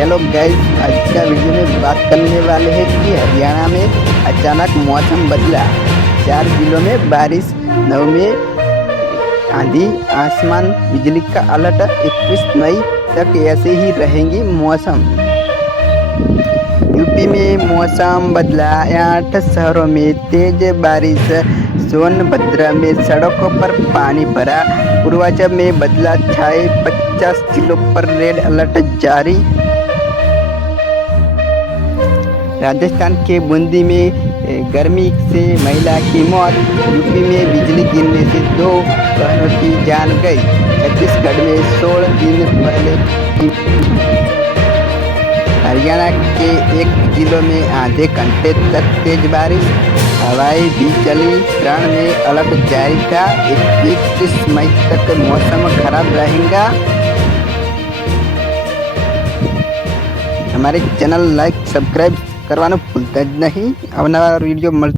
Hello guys, आज का video में बात करने वाले हैं कि हरियाणा में अचानक मौसम बदला। 4 जिलों में बारिश, 9 में आंधी, आसमान बिजली का अलर्ट। 21 मई तक ऐसे ही रहेंगी मौसम। यूपी में मौसम बदला, 8 शहरों में तेज बारिश। सोनभद्र में सड़कों पर पानी भरा। पूर्वांचल में बदला छाए, 50 जिलों पर रेड अलर्ट जारी। राजस्थान के बूंदी में गर्मी से महिला की मौत। यूपी में बिजली गिरने से 2 बहनों की जान गई। छत्तीसगढ़ में 16 दिन पहले हरियाणा के 1 जिलों में आधे घंटे तक तेज बारिश, हवाएं भी चली। रण में अलर्ट जारी था। 21 मई तक मौसम खराब रहेगा। हमारे चैनल लाइक सब्सक्राइब करवाना भूलता नहीं। अवनवा वीडियो